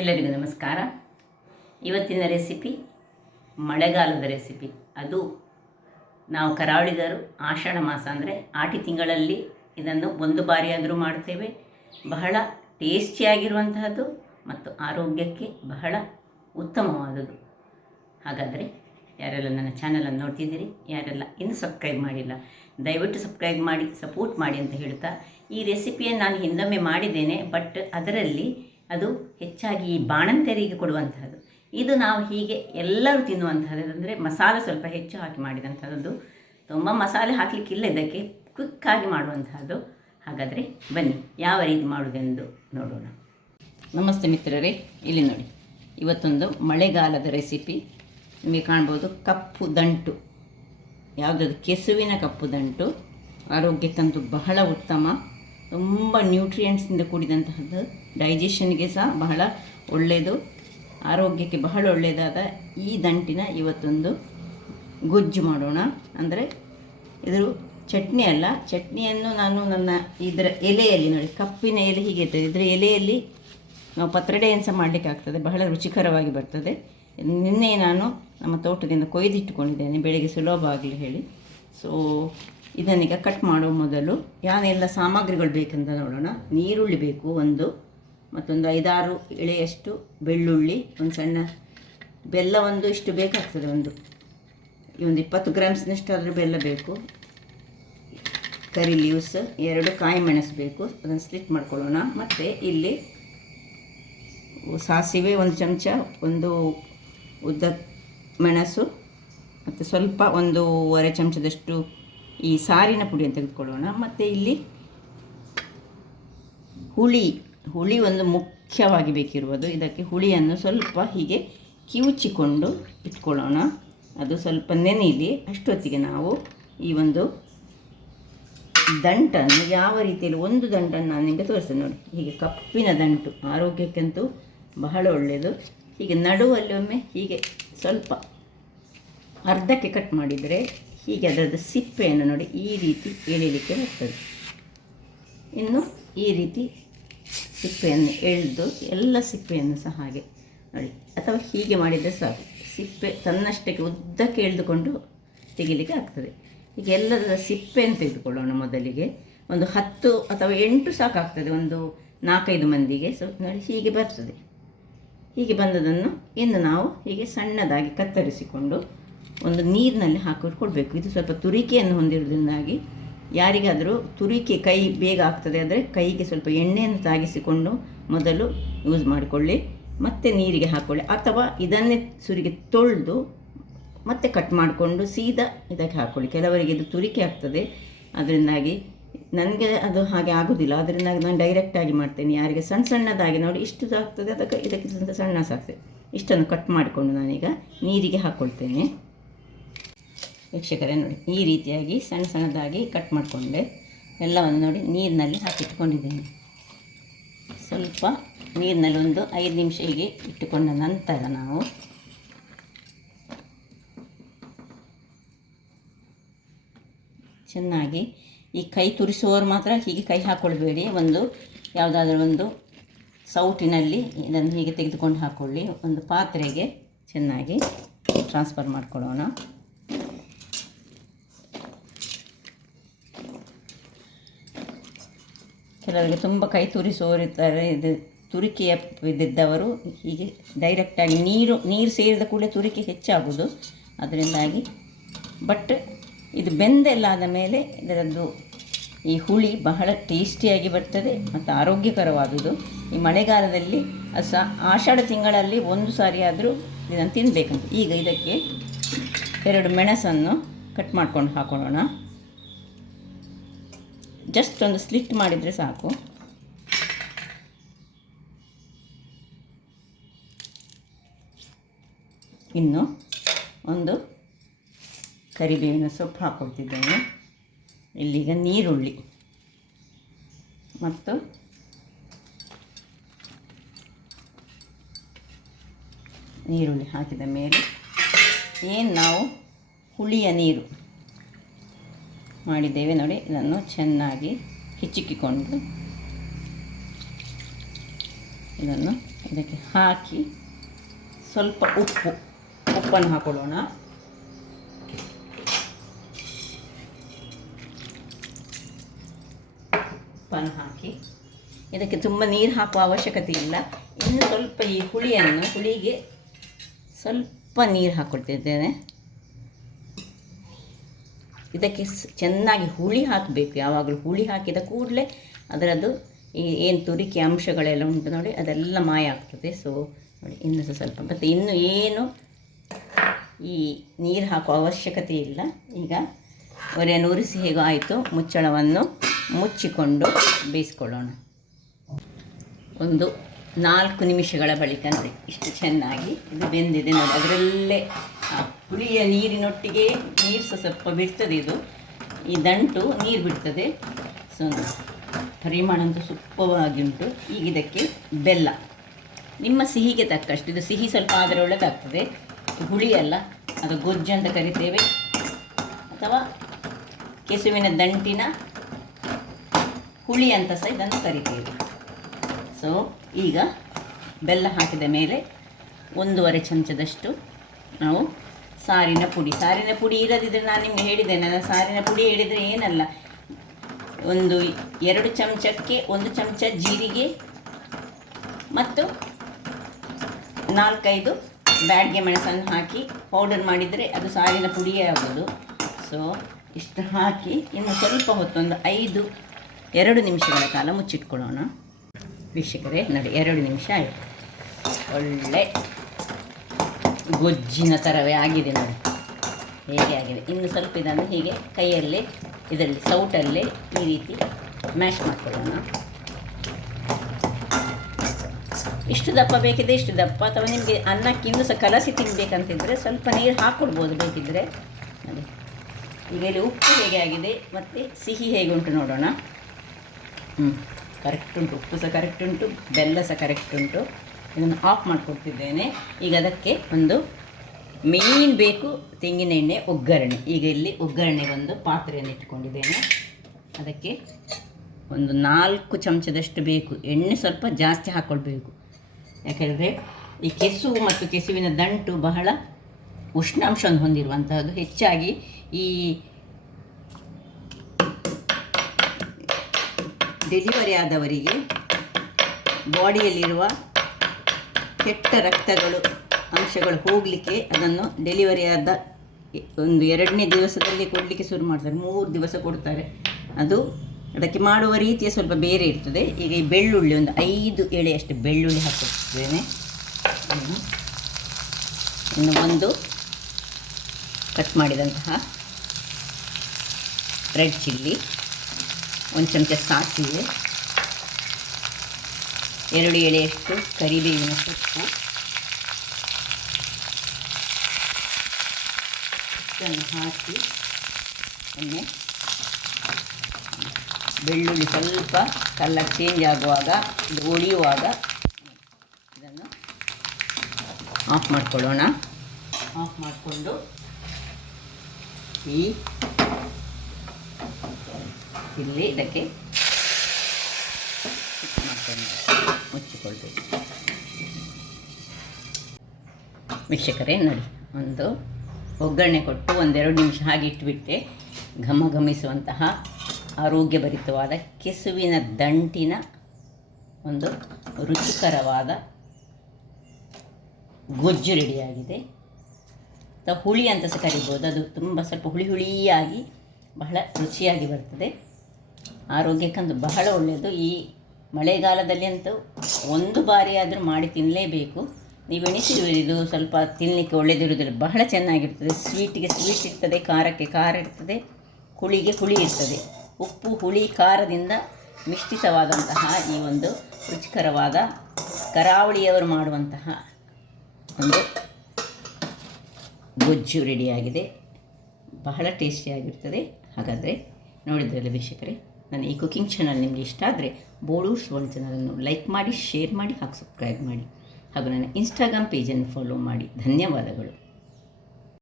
ಎಲ್ಲರಿಗೂ ನಮಸ್ಕಾರ. ಇವತ್ತಿನ ರೆಸಿಪಿ ಮಳೆಗಾಲದ ರೆಸಿಪಿ. ಅದು ನಾವು ಕರಾವಳಿಗರು ಆಷಾಢ ಮಾಸ ಅಂದರೆ ಆಟಿ ತಿಂಗಳಲ್ಲಿ ಇದನ್ನು ಒಂದು ಬಾರಿಯಾದರೂ ಮಾಡ್ತೇವೆ. ಬಹಳ ಟೇಸ್ಟಿಯಾಗಿರುವಂತಹದ್ದು ಮತ್ತು ಆರೋಗ್ಯಕ್ಕೆ ಬಹಳ ಉತ್ತಮವಾದದ್ದು. ಹಾಗಾದರೆ ಯಾರೆಲ್ಲ ನನ್ನ ಚಾನಲನ್ನು ನೋಡ್ತಿದ್ದೀರಿ, ಯಾರೆಲ್ಲ ಇನ್ನೂ ಸಬ್ಸ್ಕ್ರೈಬ್ ಮಾಡಿಲ್ಲ, ದಯವಿಟ್ಟು ಸಬ್ಸ್ಕ್ರೈಬ್ ಮಾಡಿ ಸಪೋರ್ಟ್ ಮಾಡಿ ಅಂತ ಹೇಳ್ತಾ, ಈ ರೆಸಿಪಿಯನ್ನು ನಾನು ಹಿಂದೊಮ್ಮೆ ಮಾಡಿದ್ದೇನೆ. ಬಟ್ ಅದರಲ್ಲಿ ಅದು ಹೆಚ್ಚಾಗಿ ಈ ಬಾಣಂತಿಯರಿಗೆ ಕೊಡುವಂತಹದ್ದು. ಇದು ನಾವು ಹೀಗೆ ಎಲ್ಲರೂ ತಿನ್ನುವಂತಹದ್ದು. ಅಂದರೆ ಮಸಾಲೆ ಸ್ವಲ್ಪ ಹೆಚ್ಚು ಹಾಕಿ ಮಾಡಿದಂಥದ್ದು. ತುಂಬ ಮಸಾಲೆ ಹಾಕಲಿಕ್ಕಿಲ್ಲ, ಇದಕ್ಕೆ ಕ್ವಿಕ್ಕಾಗಿ ಮಾಡುವಂತಹದ್ದು. ಹಾಗಾದರೆ ಬನ್ನಿ ಯಾವ ರೀತಿ ಮಾಡುವುದೆಂದು ನೋಡೋಣ. ನಮಸ್ತೆ ಮಿತ್ರರೇ, ಇಲ್ಲಿ ನೋಡಿ, ಇವತ್ತೊಂದು ಮಳೆಗಾಲದ ರೆಸಿಪಿ. ನಿಮಗೆ ಕಾಣ್ಬೋದು ಕಪ್ಪು ದಂಟು, ಯಾವುದಾದ್ರು ಕೆಸುವಿನ ಕಪ್ಪು ದಂಟು ಆರೋಗ್ಯಕ್ಕಂತೂ ಬಹಳ ಉತ್ತಮ. ತುಂಬ ನ್ಯೂಟ್ರಿಯೆಂಟ್ಸಿಂದ ಕೂಡಿದಂತಹದ್ದು, ಡೈಜೆಷನ್ಗೆ ಸಹ ಬಹಳ ಒಳ್ಳೆಯದು, ಆರೋಗ್ಯಕ್ಕೆ ಬಹಳ ಒಳ್ಳೆಯದಾದ ಈ ದಂಟಿನ ಇವತ್ತೊಂದು ಗೊಜ್ಜು ಮಾಡೋಣ. ಅಂದರೆ ಇದರ ಚಟ್ನಿ ಅಲ್ಲ, ಚಟ್ನಿಯನ್ನು ನಾನು ನನ್ನ ಇದರ ಎಲೆಯಲ್ಲಿ ನೋಡಿ, ಕಪ್ಪಿನ ಎಲೆ ಹೀಗೆ ಇರ್ತದೆ, ಇದರ ಎಲೆಯಲ್ಲಿ ನಾವು ಪತ್ರೊಡೆಯನ್ನು ಸಹ ಮಾಡಲಿಕ್ಕೆ ಆಗ್ತದೆ, ಬಹಳ ರುಚಿಕರವಾಗಿ ಬರ್ತದೆ. ನಿನ್ನೆ ನಾನು ನಮ್ಮ ತೋಟದಿಂದ ಕೊಯ್ದಿಟ್ಟುಕೊಂಡಿದ್ದೇನೆ, ಬೆಳಗ್ಗೆ ಸುಲಭ ಆಗಲಿ ಹೇಳಿ. ಸೊ ಇದನ್ನೀಗ ಕಟ್ ಮಾಡೋ ಮೊದಲು ಯಾನೆಲ್ಲ ಸಾಮಗ್ರಿಗಳು ಬೇಕಂತ ನೋಡೋಣ. ನೀರುಳ್ಳಿ ಬೇಕು ಒಂದು, ಮತ್ತೊಂದು 5-6 ಎಳೆಯಷ್ಟು ಬೆಳ್ಳುಳ್ಳಿ, ಒಂದು ಸಣ್ಣ ಬೆಲ್ಲ ಒಂದು ಇಷ್ಟು ಬೇಕಾಗ್ತದೆ, ಒಂದು 20 ಗ್ರಾಮ್ಸ್ನಷ್ಟಾದರೂ ಬೆಲ್ಲ ಬೇಕು. ಕರಿ ಲೀವ್ಸ್ 2 ಕಾಯಿ ಮೆಣಸು ಬೇಕು, ಅದನ್ನು ಸ್ಲಿಟ್ ಮಾಡ್ಕೊಳ್ಳೋಣ. ಮತ್ತು ಇಲ್ಲಿ ಸಾಸಿವೆ 1 ಚಮಚ, ಒಂದು ಉದ್ದ ಮೆಣಸು, ಮತ್ತು ಸ್ವಲ್ಪ 1.5 ಚಮಚದಷ್ಟು ಈ ಸಾರಿನ ಪುಡಿಯನ್ನು ತೆಗೆದುಕೊಳ್ಳೋಣ. ಮತ್ತು ಇಲ್ಲಿ ಹುಳಿ ಒಂದು ಮುಖ್ಯವಾಗಿ ಬೇಕಿರುವುದು. ಇದಕ್ಕೆ ಹುಳಿಯನ್ನು ಸ್ವಲ್ಪ ಹೀಗೆ ಕಿವುಚಿಕೊಂಡು ಇಟ್ಕೊಳ್ಳೋಣ, ಅದು ಸ್ವಲ್ಪ ನೆನೆಯಲಿ. ಅಷ್ಟೊತ್ತಿಗೆ ನಾವು ಈ ಒಂದು ದಂಟನ್ನು ಯಾವ ರೀತಿಯಲ್ಲಿ, ಒಂದು ದಂಟನ್ನು ನಾನು ನಿಮಗೆ ತೋರಿಸ್ತೇನೆ ನೋಡಿ. ಹೀಗೆ ಕಪ್ಪಿನ ದಂಟು ಆರೋಗ್ಯಕ್ಕಂತೂ ಬಹಳ ಒಳ್ಳೆಯದು. ಹೀಗೆ ನಡುವಲ್ಲಿ ಒಮ್ಮೆ ಹೀಗೆ ಸ್ವಲ್ಪ ಅರ್ಧಕ್ಕೆ ಕಟ್ ಮಾಡಿದರೆ ಹೀಗೆ ಅದರದ್ದು ಸಿಪ್ಪೆಯನ್ನು ನೋಡಿ ಈ ರೀತಿ ಎಳೀಲಿಕ್ಕೆ ಬರ್ತದೆ. ಇನ್ನು ಈ ರೀತಿ ಸಿಪ್ಪೆಯನ್ನು ಎಳೆದು ಎಲ್ಲ ಸಿಪ್ಪೆಯನ್ನು ಸಹ ಹಾಗೆ ನೋಡಿ, ಅಥವಾ ಹೀಗೆ ಮಾಡಿದರೆ ಸಾಕು, ಸಿಪ್ಪೆ ತನ್ನಷ್ಟಕ್ಕೆ ಉದ್ದಕ್ಕೆ ಎಳೆದುಕೊಂಡು ತೆಗಿಲಿಕ್ಕೆ ಆಗ್ತದೆ. ಹೀಗೆ ಎಲ್ಲದರ ಸಿಪ್ಪೆಯನ್ನು ತೆಗೆದುಕೊಳ್ಳೋಣ. ಮೊದಲಿಗೆ ಒಂದು 10 ಅಥವಾ 8 ಸಾಕಾಗ್ತದೆ, ಒಂದು 4-5 ಮಂದಿಗೆ. ಸೊ ನೋಡಿ ಹೀಗೆ ಬರ್ತದೆ. ಹೀಗೆ ಬಂದದನ್ನು ಇನ್ನು ನಾವು ಹೀಗೆ ಸಣ್ಣದಾಗಿ ಕತ್ತರಿಸಿಕೊಂಡು ಒಂದು ನೀರಿನಲ್ಲಿ ಹಾಕಿಕೊಳ್ಬೇಕು. ಇದು ಸ್ವಲ್ಪ ತುರಿಕೆಯನ್ನು ಹೊಂದಿರೋದ್ರಿಂದಾಗಿ ಯಾರಿಗಾದರೂ ತುರಿಕೆ ಕೈ ಬೇಗ ಆಗ್ತದೆ ಆದರೆ ಕೈಗೆ ಸ್ವಲ್ಪ ಎಣ್ಣೆಯನ್ನು ತಾಗಿಸಿಕೊಂಡು ಮೊದಲು ಯೂಸ್ ಮಾಡಿಕೊಳ್ಳಿ, ಮತ್ತು ನೀರಿಗೆ ಹಾಕ್ಕೊಳ್ಳಿ. ಅಥವಾ ಇದನ್ನೇ ಸುರಿಗೆ ತೊಳೆದು ಮತ್ತೆ ಕಟ್ ಮಾಡಿಕೊಂಡು ಸೀದಾ ಇದಕ್ಕೆ ಹಾಕ್ಕೊಳ್ಳಿ. ಕೆಲವರಿಗೆ ಇದು ತುರಿಕೆ ಆಗ್ತದೆ, ಅದರಿಂದಾಗಿ ನನಗೆ ಅದು ಹಾಗೆ ಆಗೋದಿಲ್ಲ, ಅದರಿಂದಾಗಿ ನಾನು ಡೈರೆಕ್ಟಾಗಿ ಮಾಡ್ತೇನೆ. ಯಾರಿಗೆ ಸಣ್ಣದಾಗಿ ನೋಡಿ ಇಷ್ಟು ಆಗ್ತದೆ, ಇದಕ್ಕೆ ಸಣ್ಣ ಸಾಕ್ತದೆ, ಇಷ್ಟನ್ನು ಕಟ್ ಮಾಡಿಕೊಂಡು ನಾನೀಗ ನೀರಿಗೆ ಹಾಕ್ಕೊಳ್ತೇನೆ. ವೀಕ್ಷಕರೇ ನೋಡಿ, ಈ ರೀತಿಯಾಗಿ ಸಣ್ಣದಾಗಿ ಕಟ್ ಮಾಡಿಕೊಂಡೆ ಎಲ್ಲವನ್ನು ನೋಡಿ ನೀರಿನಲ್ಲಿ ಹಾಕಿಟ್ಕೊಂಡಿದ್ದೇನೆ. ಸ್ವಲ್ಪ ನೀರಿನಲ್ಲಿ ಒಂದು 5 ನಿಮಿಷ ಹೀಗೆ ಇಟ್ಟುಕೊಂಡ ನಂತರ ನಾವು ಚೆನ್ನಾಗಿ ಈ ಕೈ ತುರಿಸುವವರು ಮಾತ್ರ ಹೀಗೆ ಕೈ ಹಾಕ್ಕೊಳ್ಬೇಡಿ. ಒಂದು ಯಾವುದಾದ್ರೂ ಒಂದು ಸೌಟಿನಲ್ಲಿ ಇದನ್ನು ಹೀಗೆ ತೆಗೆದುಕೊಂಡು ಹಾಕ್ಕೊಳ್ಳಿ. ಒಂದು ಪಾತ್ರೆಗೆ ಚೆನ್ನಾಗಿ ಟ್ರಾನ್ಸ್ಫರ್ ಮಾಡಿಕೊಳ್ಳೋಣ. ಕೆಲವರಿಗೆ ತುಂಬ ಕೈ ತುರಿಸೋರಿರ್ತಾರೆ, ಇದು ತುರಿಕೆಯ ಇದ್ದಿದ್ದವರು ಹೀಗೆ ಡೈರೆಕ್ಟಾಗಿ ನೀರು ಸೇರಿದ ಕೂಡಲೇ ತುರಿಕೆ ಹೆಚ್ಚಾಗೋದು, ಅದರಿಂದಾಗಿ. ಬಟ್ ಇದು ಬೆಂದೆಲ್ಲ ಆದ ಮೇಲೆ ಇದರದ್ದು ಈ ಹುಳಿ ಬಹಳ ಟೇಸ್ಟಿಯಾಗಿ ಬರ್ತದೆ ಮತ್ತು ಆರೋಗ್ಯಕರವಾದುದು. ಈ ಮಳೆಗಾಲದಲ್ಲಿ ಸಹ ಆಷಾಢ ತಿಂಗಳಲ್ಲಿ 1 ಸಾರಿ ಆದರೂ ಇದನ್ನು ತಿನ್ನಬೇಕಂತ. ಈಗ ಇದಕ್ಕೆ 2 ಮೆಣಸನ್ನು ಕಟ್ ಮಾಡ್ಕೊಂಡು ಹಾಕೊಳ್ಳೋಣ. ಜಸ್ಟ್ ಒಂದು ಸ್ಲಿಟ್ ಮಾಡಿದರೆ ಸಾಕು. ಇನ್ನು ಒಂದು ಕರಿಬೇವಿನ ಸೊಪ್ಪು ಹಾಕ್ಕೊಳ್ತಿದ್ದೇನೆ. ಇಲ್ಲಿಗ ನೀರುಳ್ಳಿ ಮತ್ತು ನೀರುಳ್ಳಿ ಹಾಕಿದ ಮೇಲೆ ಏನು ನಾವು ಹುಳಿಯ ನೀರು ಮಾಡಿದ್ದೇವೆ ನೋಡಿ, ಇದನ್ನು ಚೆನ್ನಾಗಿ ಹಿಚ್ಚಿಕೊಂಡು ಇದನ್ನು ಇದಕ್ಕೆ ಹಾಕಿ ಸ್ವಲ್ಪ ಉಪ್ಪನ್ನು ಹಾಕೊಳ್ಳೋಣ. ಉಪ್ಪನ್ನು ಹಾಕಿ ಇದಕ್ಕೆ ತುಂಬ ನೀರು ಹಾಕುವ ಅವಶ್ಯಕತೆ ಇಲ್ಲ. ಇನ್ನು ಸ್ವಲ್ಪ ಈ ಹುಳಿಗೆ ಸ್ವಲ್ಪ ನೀರು ಹಾಕ್ಕೊಳ್ತಿದ್ದೇನೆ. ಇದಕ್ಕೆ ಚೆನ್ನಾಗಿ ಹುಳಿ ಹಾಕಬೇಕು. ಯಾವಾಗಲೂ ಹುಳಿ ಹಾಕಿದ ಕೂಡಲೇ ಅದರದ್ದು ಏನು ತುರಿಕೆ ಅಂಶಗಳೆಲ್ಲ ಉಂಟು ನೋಡಿ, ಅದೆಲ್ಲ ಮಾಯ ಆಗ್ತದೆ. ಸೊ ನೋಡಿ, ಇನ್ನು ಸ್ವಲ್ಪ ಮತ್ತು ಇನ್ನು ಏನು ಈ ನೀರು ಹಾಕುವ ಅವಶ್ಯಕತೆ ಇಲ್ಲ. ಈಗ ಒರೆಯನ್ನು ಉರಿಸಿ ಹೇಗೋ ಆಯಿತು, ಮುಚ್ಚಳವನ್ನು ಮುಚ್ಚಿಕೊಂಡು ಬೇಯಿಸ್ಕೊಳ್ಳೋಣ. ಒಂದು 4 ನಿಮಿಷಗಳ ಬಳಿಕ ನೋಡಿ ಇಷ್ಟು ಚೆನ್ನಾಗಿ ಇದು ಬೆಂದಿದೆ ನೋಡಿ. ಅದರಲ್ಲೇ ಹುಳಿಯ ನೀರಿನೊಟ್ಟಿಗೆ ನೀರು ಸ್ವಲ್ಪ ಬಿಡ್ತದೆ. ಇದು ಈ ದಂಟು ನೀರು ಬಿಡ್ತದೆ. ಸೊ ಪರಿಮಾಣ ಅಂತೂ ಸೂಕ್ತವಾಗಿ ಉಂಟು. ಈಗ ಇದಕ್ಕೆ ಬೆಲ್ಲ ನಿಮ್ಮ ಸಿಹಿಗೆ ತಕ್ಕಷ್ಟು. ಇದು ಸಿಹಿ ಸ್ವಲ್ಪ ಆದರೆ ಒಳ್ಳೆದಾಗ್ತದೆ. ಹುಳಿ ಅಲ್ಲ, ಅದು ಗೊಜ್ಜು ಅಂತ ಕರಿತೇವೆ, ಅಥವಾ ಕೆಸುವಿನ ದಂಟಿನ ಹುಳಿ ಅಂತ ಸಹ ಇದನ್ನು ಕರಿತೇವೆ. ಸೊ ಈಗ ಬೆಲ್ಲ ಹಾಕಿದ ಮೇಲೆ 1/2 ಚಮಚದಷ್ಟು ನಾವು ಸಾರಿನ ಪುಡಿ ಇಲ್ಲದಿದ್ದರೆ ನಾನು ನಿಮಗೆ ಹೇಳಿದ್ದೇನೆ. ನಾನು ಸಾರಿನ ಪುಡಿ ಹೇಳಿದರೆ ಏನಲ್ಲ, 2 ಚಮಚಕ್ಕೆ 1 ಚಮಚ ಜೀರಿಗೆ ಮತ್ತು 4-5 ಬ್ಯಾಡ್ಗೆ ಮೆಣಸನ್ನು ಹಾಕಿ ಪೌಡರ್ ಮಾಡಿದರೆ ಅದು ಸಾರಿನ ಪುಡಿಯೇ ಆಗೋದು. ಸೊ ಇಷ್ಟು ಹಾಕಿ ಇನ್ನು ಸ್ವಲ್ಪ ಹೊತ್ತು 2 ನಿಮಿಷಗಳ ಕಾಲ ಮುಚ್ಚಿಟ್ಕೊಳ್ಳೋಣ. ವೀಕ್ಷಕರೇ ನೋಡಿ, 2 ನಿಮಿಷ ಆಯಿತು. ಒಳ್ಳೆ ಗೊಜ್ಜಿನ ಥರವೇ ಆಗಿದೆ ನೋಡಿ, ಹೇಗೆ ಆಗಿದೆ. ಇನ್ನು ಸ್ವಲ್ಪ ಇದನ್ನು ಹೀಗೆ ಕೈಯಲ್ಲೇ ಇದರಲ್ಲಿ ಸೌಟಲ್ಲೇ ಈ ರೀತಿ ಮ್ಯಾಶ್ ಮಾಡ್ಕೊಳ್ಳೋಣ. ಇಷ್ಟು ದಪ್ಪ ಬೇಕಿದ್ರೆ ಇಷ್ಟು ದಪ್ಪ, ಅಥವಾ ನಿಮಗೆ ಅನ್ನಕ್ಕೆ ಇನ್ನೂ ಸಹ ಕಲಸಿ ತಿನ್ನಬೇಕಂತಿದ್ದರೆ ಸ್ವಲ್ಪ ನೀರು ಹಾಕ್ಕೊಡ್ಬೋದು ಬೇಕಿದ್ದರೆ. ಅದೇ ಈಗ ಇಲ್ಲಿ ಉಪ್ಪು ಹೇಗೆ ಆಗಿದೆ ಮತ್ತು ಸಿಹಿ ಹೇಗೆ ಉಂಟು ನೋಡೋಣ. ಕರೆಕ್ಟ್ ಉಂಟು, ಉಪ್ಪು ಸಹ ಕರೆಕ್ಟ್ ಉಂಟು, ಬೆಲ್ಲ ಸಹ ಕರೆಕ್ಟ್ ಉಂಟು. ಇದನ್ನು ಆಫ್ ಮಾಡಿಕೊಡ್ತಿದ್ದೇನೆ. ಈಗ ಅದಕ್ಕೆ ಒಂದು ಮೇನ್ ಬೇಕು, ತೆಂಗಿನ ಎಣ್ಣೆ ಒಗ್ಗರಣೆ. ಈಗ ಇಲ್ಲಿ ಒಗ್ಗರಣೆ ಒಂದು ಪಾತ್ರೆಯನ್ನು ಇಟ್ಕೊಂಡಿದ್ದೇನೆ. ಅದಕ್ಕೆ ಒಂದು 4 ಚಮಚದಷ್ಟು ಬೇಕು ಎಣ್ಣೆ. ಸ್ವಲ್ಪ ಜಾಸ್ತಿ ಹಾಕ್ಕೊಳ್ಬೇಕು, ಯಾಕೆಂದರೆ ಈ ಕೆಸು ಮತ್ತು ಕೆಸುವಿನ ದಂಟು ಬಹಳ ಉಷ್ಣಾಂಶವನ್ನು ಹೊಂದಿರುವಂತಹದ್ದು. ಹೆಚ್ಚಾಗಿ ಈ ಡೆಲಿವರಿ ಆದವರಿಗೆ ಬಾಡಿಯಲ್ಲಿರುವ ಕೆಟ್ಟ ರಕ್ತಗಳು ಅಂಶಗಳು ಹೋಗಲಿಕ್ಕೆ ಅದನ್ನು ಡೆಲಿವರಿ ಆದ 2ನೇ ದಿವಸದಲ್ಲಿ ಕೊಡಲಿಕ್ಕೆ ಶುರು ಮಾಡ್ತಾರೆ. 3 ದಿವಸ ಕೊಡ್ತಾರೆ. ಅದು ಅದಕ್ಕೆ ಮಾಡುವ ರೀತಿಯ ಸ್ವಲ್ಪ ಬೇರೆ ಇರ್ತದೆ. ಈಗ ಈ ಬೆಳ್ಳುಳ್ಳಿ ಒಂದು 5 ಎಳೆಯಷ್ಟು ಬೆಳ್ಳುಳ್ಳಿ ಹಾಕಿರ್ತೇನೆ. ಇನ್ನು ಒಂದು ಕಟ್ ಮಾಡಿದಂತಹ ರೆಡ್ ಚಿಲ್ಲಿ, 1 ಚಮಚ ಸಾಸಿವೆ, 2 ಎಳೆಯಷ್ಟು ಕರಿಬೇವಿನ ಸೊಪ್ಪು, ಇದನ್ನು ಹಾಕಿ ಒಮ್ಮೆ ಬೆಳ್ಳುಳ್ಳಿ ಸ್ವಲ್ಪ ಕಲರ್ ಚೇಂಜ್ ಆಗುವಾಗ, ಇದು ಒಡೆಯುವಾಗ ಇದನ್ನು ಆಫ್ ಮಾಡಿಕೊಳ್ಳೋಣ. ಆಫ್ ಮಾಡಿಕೊಂಡು ಇಲ್ಲಿ ಇದಕ್ಕೆ ಮುಚ್ಚಿಕೊಳ್ಬೇಕು. ವೀಕ್ಷಕರೇ ನೋಡಿ, ಒಂದು ಒಗ್ಗರಣೆ ಕೊಟ್ಟು 1-2 ನಿಮಿಷ ಹಾಗೆ ಇಟ್ಟುಬಿಟ್ಟೆ. ಘಮಘಮಿಸುವಂತಹ ಆರೋಗ್ಯಭರಿತವಾದ ಕೆಸುವಿನ ದಂಟಿನ ಒಂದು ರುಚಿಕರವಾದ ಗೊಜ್ಜು ರೆಡಿಯಾಗಿದೆ. ಅಥವಾ ಹುಳಿ ಅಂತ ಸಹ ಕರಿಬೋದು. ಅದು ತುಂಬ ಸ್ವಲ್ಪ ಹುಳಿಯಾಗಿ ಬಹಳ ರುಚಿಯಾಗಿ ಬರ್ತದೆ. ಆರೋಗ್ಯಕ್ಕಂತೂ ಬಹಳ ಒಳ್ಳೆಯದು. ಈ ಮಳೆಗಾಲದಲ್ಲಿ ಅಂತೂ 1 ಬಾರಿ ಆದರೂ ಮಾಡಿ ತಿನ್ನಲೇಬೇಕು. ನೀವು ಎಣಿಸಿರುವಿರಿ, ಇದು ಸ್ವಲ್ಪ ತಿನ್ನಲಿಕ್ಕೆ ಒಳ್ಳೆಯದಿರುವುದಿಲ್ಲ, ಬಹಳ ಚೆನ್ನಾಗಿರ್ತದೆ. ಸ್ವೀಟಿಗೆ ಸ್ವೀಟ್ ಇರ್ತದೆ, ಖಾರಕ್ಕೆ ಖಾರ ಇರ್ತದೆ, ಹುಳಿಗೆ ಹುಳಿ ಇರ್ತದೆ. ಉಪ್ಪು ಹುಳಿ ಖಾರದಿಂದ ಮಿಶ್ರಿತವಾದಂತಹ ಈ ಒಂದು ರುಚಿಕರವಾದ ಕರಾವಳಿಯವರು ಮಾಡುವಂತಹ ಒಂದು ಗೊಜ್ಜು ರೆಡಿಯಾಗಿದೆ. ಬಹಳ ಟೇಸ್ಟಿಯಾಗಿರ್ತದೆ. ಹಾಗಾದರೆ ನೋಡಿದ್ರಲ್ಲ ವೀಕ್ಷಕರೇ, ನನ್ನ ಈ ಕುಕಿಂಗ್ ಚಾನಲ್ ನಿಮಗೆ ಇಷ್ಟ ಆದರೆ ಬೋಳು ಸುವರ್ಣ ಚಾನಲನ್ನು ಲೈಕ್ ಮಾಡಿ, ಶೇರ್ ಮಾಡಿ ಹಾಗೂ ಸಬ್ಸ್ಕ್ರೈಬ್ ಮಾಡಿ. ಹಾಗೂ ನನ್ನ ಇನ್ಸ್ಟಾಗ್ರಾಮ್ ಪೇಜನ್ನು ಫಾಲೋ ಮಾಡಿ. ಧನ್ಯವಾದಗಳು.